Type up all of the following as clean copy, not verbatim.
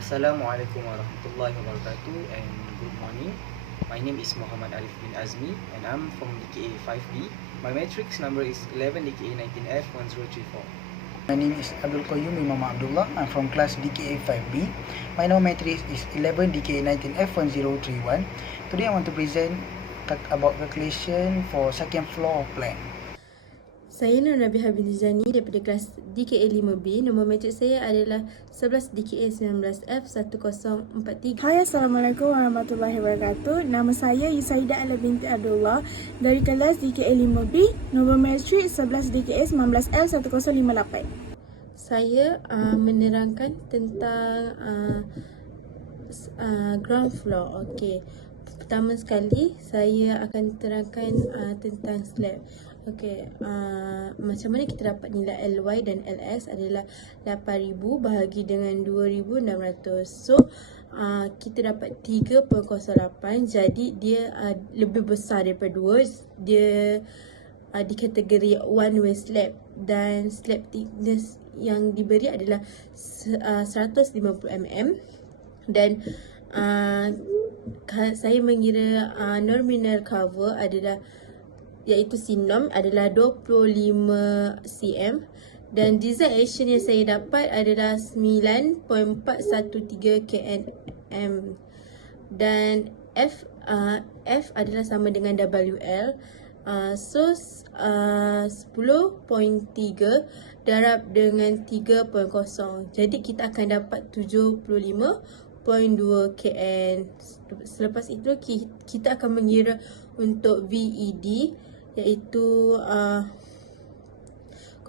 Assalamualaikum warahmatullahi wabarakatuh and good morning. My name is Muhammad Arif bin Azmi and I'm from DKA 5B. My matrix number is 11 DKA 19F 1034. My name is Abdul Qayyum Imam Abdullah. I'm from class DKA 5B. My number matrix is 11 DKA 19F 1031. Today I want to present about calculation for second floor plan. Saya Nur Rabiha binti Zani daripada kelas DKA 5B. Nombor matrix saya adalah 11 DKA 19F 1043. Hai, Assalamualaikum warahmatullahi wabarakatuh. Nama saya Yusaidah Ala binti Abdullah dari kelas DKA 5B. Nombor matrix 11 DKA 19L 1058. Saya menerangkan tentang ground floor. Okey. Pertama sekali saya akan terangkan tentang slab. Okey, macam mana kita dapat nilai LY dan LS adalah 8,000 bahagi dengan 2,600. So, kita dapat 3.08, jadi dia lebih besar daripada 2. Dia di kategori one way slab dan slab thickness yang diberi adalah 150 mm dan saya mengira nominal cover adalah iaitu sinom adalah 25 cm dan design action yang saya dapat adalah 9.413 kNm dan F adalah sama dengan WL. So 10.3 darab dengan 3.0, jadi kita akan dapat 75.2 kN. Selepas itu kita akan mengira untuk VED iaitu 0.04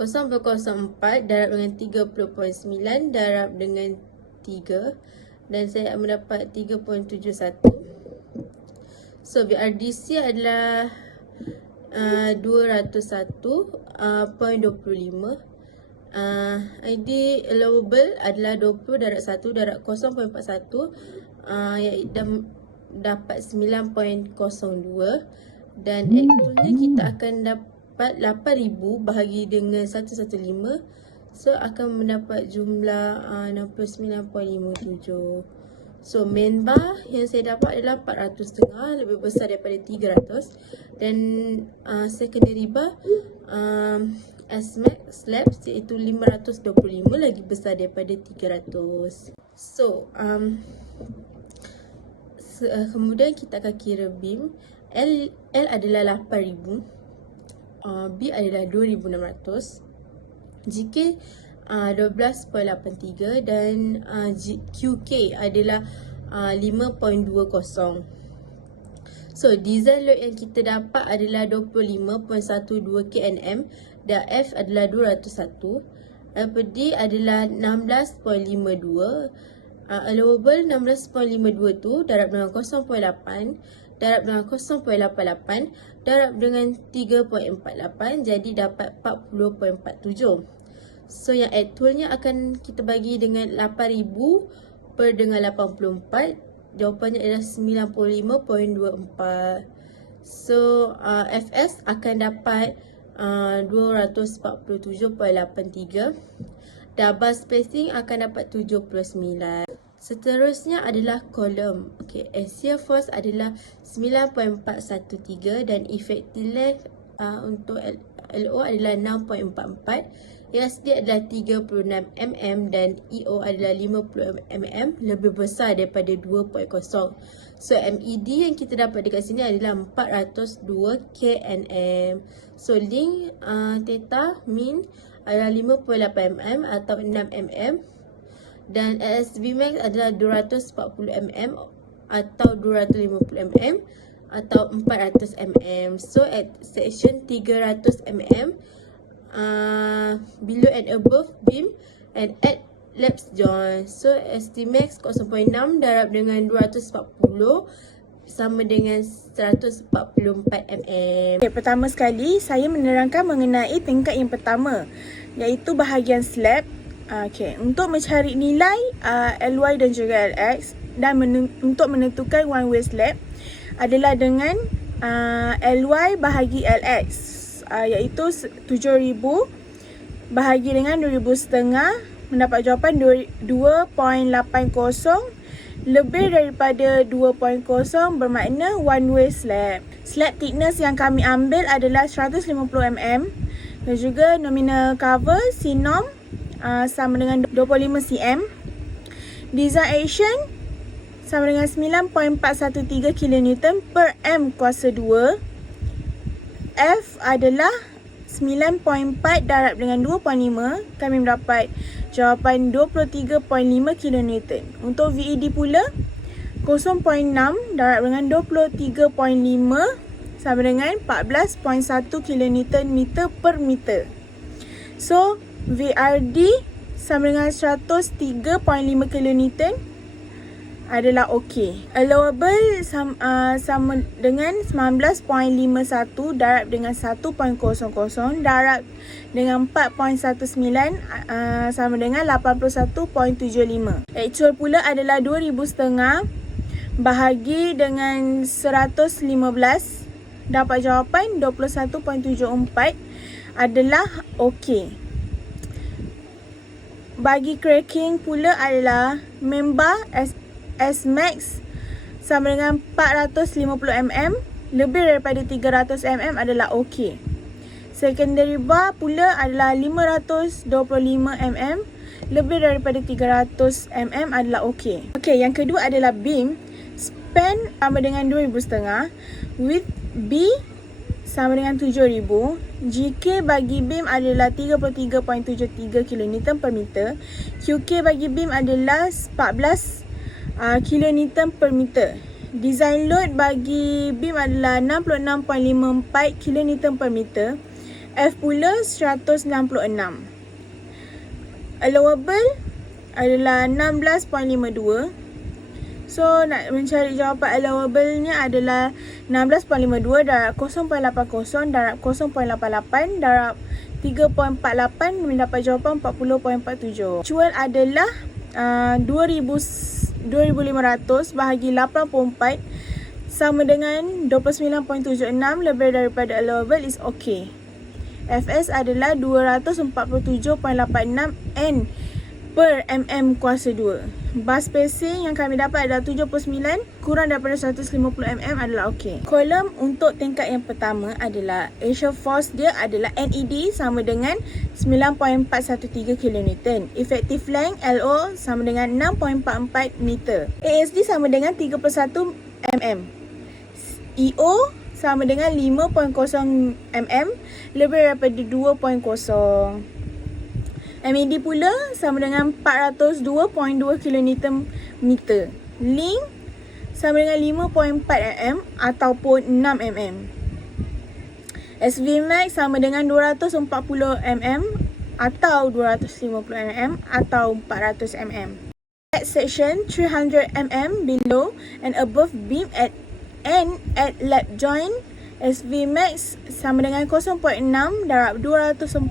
darab dengan 30.9 darab dengan 3 dan saya mendapat 3.71. So VRDC adalah 201.25. ID allowable adalah 20 darab 1 darab 0.41 iaitu dapat 9.02 dan actualnya kita akan dapat 8,000 bahagi dengan 115, so akan mendapat jumlah 69.57. So main bar yang saya dapat adalah 400.5, lebih besar daripada 300, dan secondary bar SMAX slabs iaitu 525, lagi besar daripada 300. So kemudian kita akan kira beam. L adalah 8,000, B adalah 2,600, GK 12.83 dan QK adalah 5.20. So design load yang kita dapat adalah 25.12 kNm dan F adalah 201. D adalah 16.52. Allowable 16.52 tu darab dengan 0.8 darab dengan 0.88 darab dengan 3.48, jadi dapat 40.47. So yang actualnya akan kita bagi dengan 8,000 per dengan 84, jawapannya adalah 95.24. So FS akan dapat 247.83 dan bar spacing akan dapat 79. Seterusnya adalah kolom. Okey, axial force adalah 9.413 dan effective length untuk LO adalah 6.44. SD adalah 36 mm dan EO adalah 50 mm, lebih besar daripada 2.0. So MED yang kita dapat dekat sini adalah 402 kNm. So link theta min adalah 58 mm atau 6 mm. Dan LSB max adalah 240 mm atau 250 mm atau 400 mm. So at section 300 mm, below and above beam and at lapse joint. So ST max 0.6 darab dengan 240 sama dengan 144 mm. Okay, pertama sekali saya menerangkan mengenai tingkat yang pertama iaitu bahagian slab. Okay, untuk mencari nilai LY dan juga LX dan untuk menentukan one way slab adalah dengan LY bahagi LX iaitu 7,000 bahagi dengan 2,500 mendapat jawapan 2.80. Lebih daripada 2.0 bermakna one way slab. Slab thickness yang kami ambil adalah 150 mm dan juga nominal cover sinom sama dengan 25 cm. Design action sama dengan 9.413 kN per M kuasa 2. F adalah 9.4 darab dengan 2.5. Kami mendapat jawapan 23.5 kN. Untuk VED pula 0.6 darab dengan 23.5 sama dengan 14.1 kN meter per meter. So VRD sama dengan 103.5 kN adalah okey. Allowable sama dengan 19.51 darab dengan 1.00 darab dengan 4.19 sama dengan 81.75. Actual pula adalah 2,500 bahagi dengan 115 dapat jawapan 21.74 adalah okey. Bagi cracking pula adalah main bar S-Max sama dengan 450 mm lebih daripada 300 mm adalah okey. Secondary bar pula adalah 525 mm lebih daripada 300 mm adalah okey. Okey, yang kedua adalah beam. Span sama dengan 2,500. Width B sama dengan 7,000. GK bagi beam adalah 33.73 kN per meter. QK bagi beam adalah 14 kN per meter. Design load bagi beam adalah 66.54 kN per meter. F pula 166. Allowable adalah 16.52. So nak mencari jawapan allowable-nya adalah 16.52 darab 0.80 darab 0.88 darab 3.48 mendapat jawapan 40.47. Actual adalah 2,500 bahagi 84 sama dengan 29.76 lebih daripada allowable is okay. FS adalah 247.86 N per mm kuasa 2. Bar spacing yang kami dapat adalah 79 kurang daripada 150 mm adalah okey. Kolom untuk tingkat yang pertama adalah axial force dia adalah NED sama dengan 9.413 kN. Effective length LO sama dengan 6.44 meter. ASD sama dengan 31 mm. EO sama dengan 5.0 mm lebih daripada 2.0. MAD pula sama dengan 402.2 kN meter. Link sama dengan 5.4 mm ataupun 6 mm. SV max sama dengan 240 mm atau 250 mm atau 400 mm. At section 300 mm below and above beam at end at lap joint. SV max sama dengan 0.6 darab 240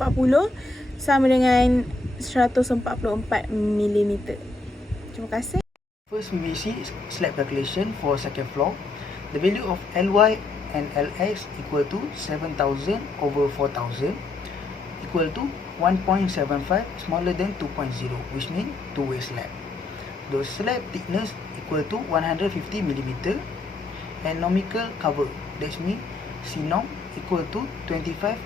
sama dengan 144 mm. Terima kasih. First, we see slab calculation for second floor. The value of Ly and Lx equal to 7,000 over 4,000 equal to 1.75 smaller than 2.0, which means two-way slab. The slab thickness equal to 150 mm and nomical cover, that means sinom equal to 25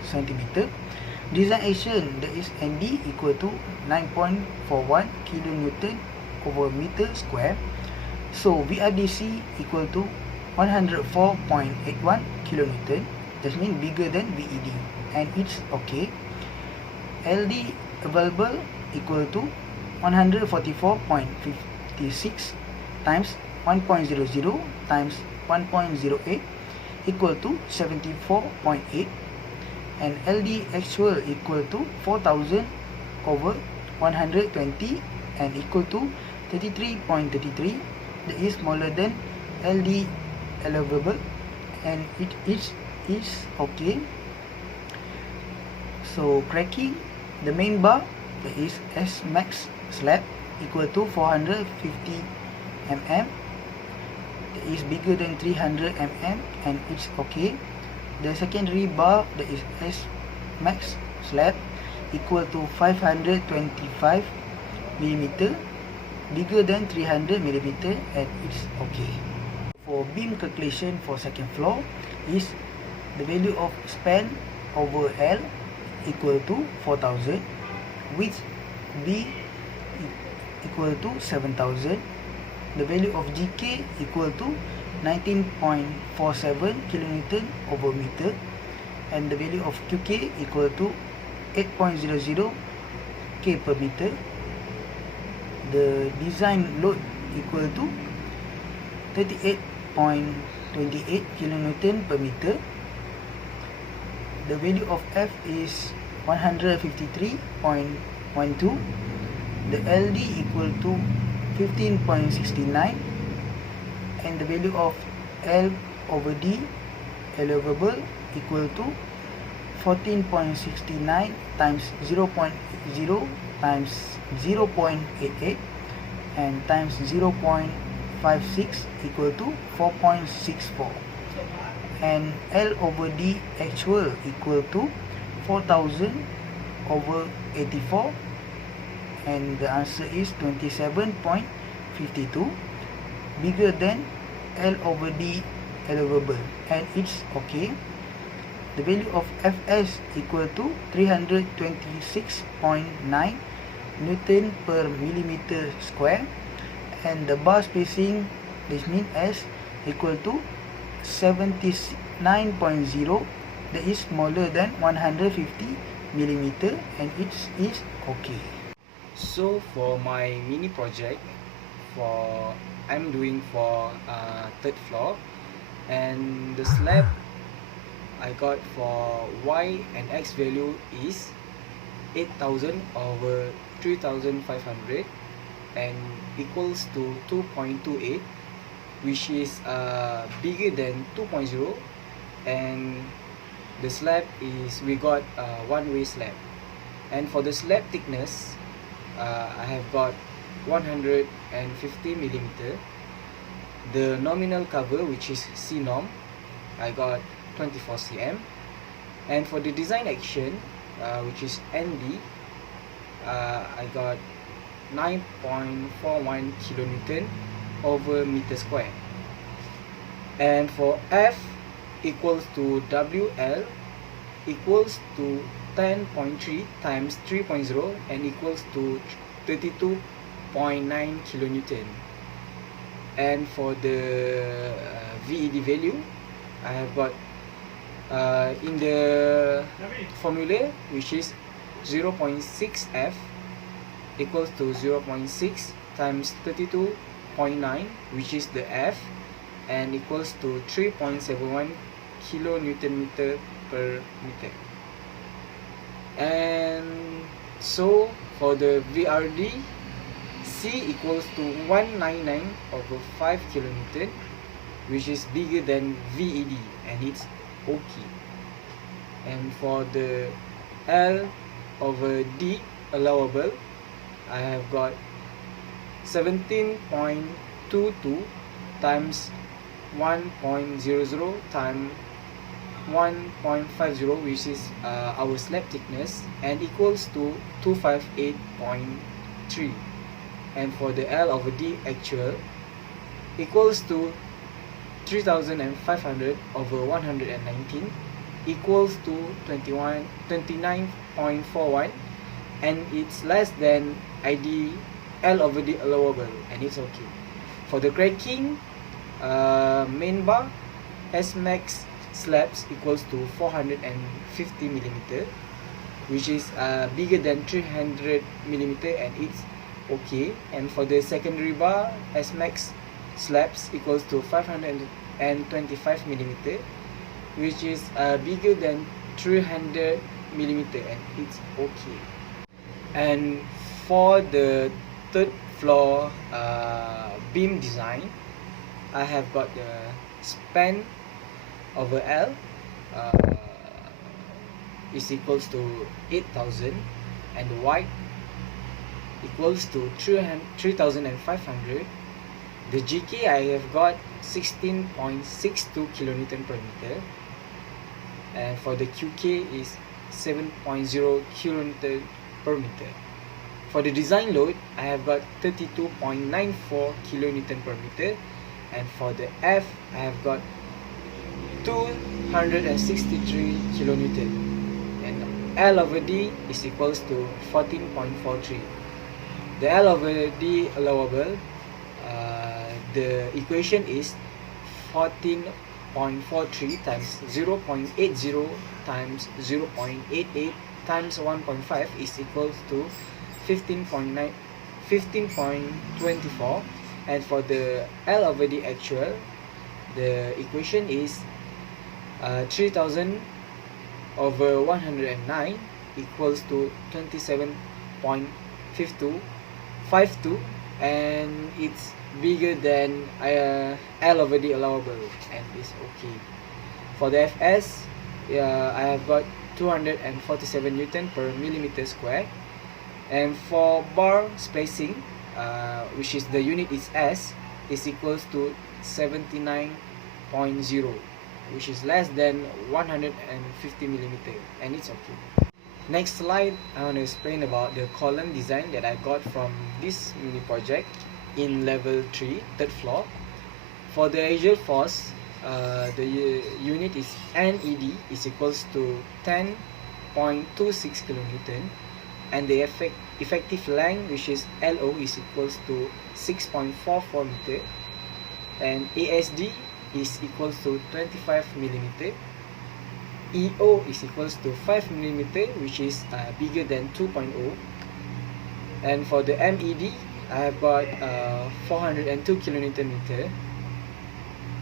centimeter. Design action, that is ND equal to 9.41 kN over meter square. So VRDC equal to 104.81 kN, that means bigger than VED, and it's okay. LD available equal to 144.56 times 1.00 times 1.08 equal to 74.8, and LD actual equal to 4,000 over 120 and equal to 33.33. That is smaller than LD allowable, and it is okay. So cracking, the main bar, that is S max slab equal to 450 mm, that is bigger than 300 mm and it's okay. The secondary bar, that is S max slab equal to 525 millimeter, bigger than 300 millimeter, and it's okay. For beam calculation for second floor is the value of span over L equal to 4000, width B equal to 7000, the value of GK equal to 19.47 kilonewton over meter, and the value of QK equal to 8.00 K per meter. The design load equal to 38.28 kilonewton per meter. The value of F is 153.12. The LD equal to 15.69, and the value of L over D allowable equal to 14.69 times 0.0 times 0.88 and times 0.56 equal to 4.64, and L over D actual equal to 4000 over 84, and the answer is 27.52, bigger than L over D allowable, and it's okay. The value of Fs equal to 326.9 Newton per millimeter square, and the bar spacing, this means S, equal to 79.0, that is smaller than 150 millimeter, and it is okay. So for my mini project, I'm doing for third floor, and the slab I got for Y and X value is 8000 over 3500 and equals to 2.28, which is bigger than 2.0, and the slab is, we got one-way slab. And for the slab thickness, I have got 150 millimeter. The nominal cover, which is C norm, I got 24 cm. And for the design action, which is ND, I got 9.41 kilonewton over meter square. And for F equals to WL equals to 10.3 times 3.0 and equals to 32.9 kilonewton. And for the VED value, I have got in the formula, which is 0.6 F equals to 0.6 times 32.9, which is the F, and equals to 3.71 kilonewton meter per meter. And so for the VRD, C equals to 199 over 5 kilonewton, which is bigger than VED, and it's okay. And for the L over D allowable, I have got 17.22 times 1.00 times 1.50, which is our slab thickness, and equals to 258.3. And for the L over D actual equals to 3500 over 119 equals to 29.41, and it's less than ID L over D allowable, and it's okay. For the cracking, main bar S max slabs equals to 450 millimeter, which is bigger than 300 millimeter, and it's okay. And for the secondary bar, S max slabs equals to 525 millimeter, which is bigger than 300 millimeter, and it's okay. And for the third floor beam design, I have got the span over L is equals to 8000, and the height equals to 3500. The GK I have got 16.62 kilonewton per meter, and for the QK is 7.0 kilonewton per meter. For the design load, I have got 32.94 kilonewton per meter, and for the F, I have got 263 kilonewton, and L over D is equals to 14.43. The L over D allowable, the equation is 14.43 times 0.80 times 0.88 times 1.5 is equals to 15.24, and for the L over D actual, the equation is 3000 over 109 equals to 27.52, and it's bigger than L over D allowable, and it's okay. For the FS, I have got 247 Newton per millimeter square, and for bar spacing, which is the unit is S, is equals to 79.0, which is less than 150 millimeter, and it's okay. Next slide, I want to explain about the column design that I got from this mini project in level 3, third floor. For the axial force, the unit is NED is equals to 10.26 kilonewton, and the effective length, which is LO, is equals to 6.44 meter, and ASD is equals to 25 millimeter. EO is equals to 5 millimeter, which is bigger than 2.0. And for the MED, I have got 402 kilonewton meter.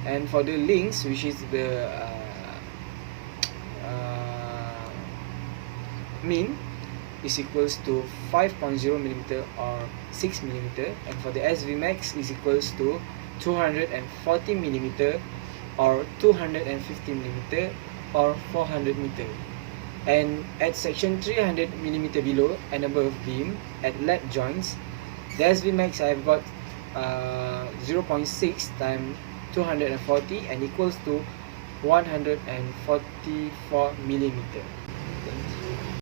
And for the links, which is the mean, is equals to 5.0 millimeter or 6 millimeter, and for the SV max is equals to 240 millimeter or 250 millimeter or 400 meter. And at section 300 millimeter below and above beam at lap joints, the SV max I have got 0.6 times 240 and equals to 144 millimeter.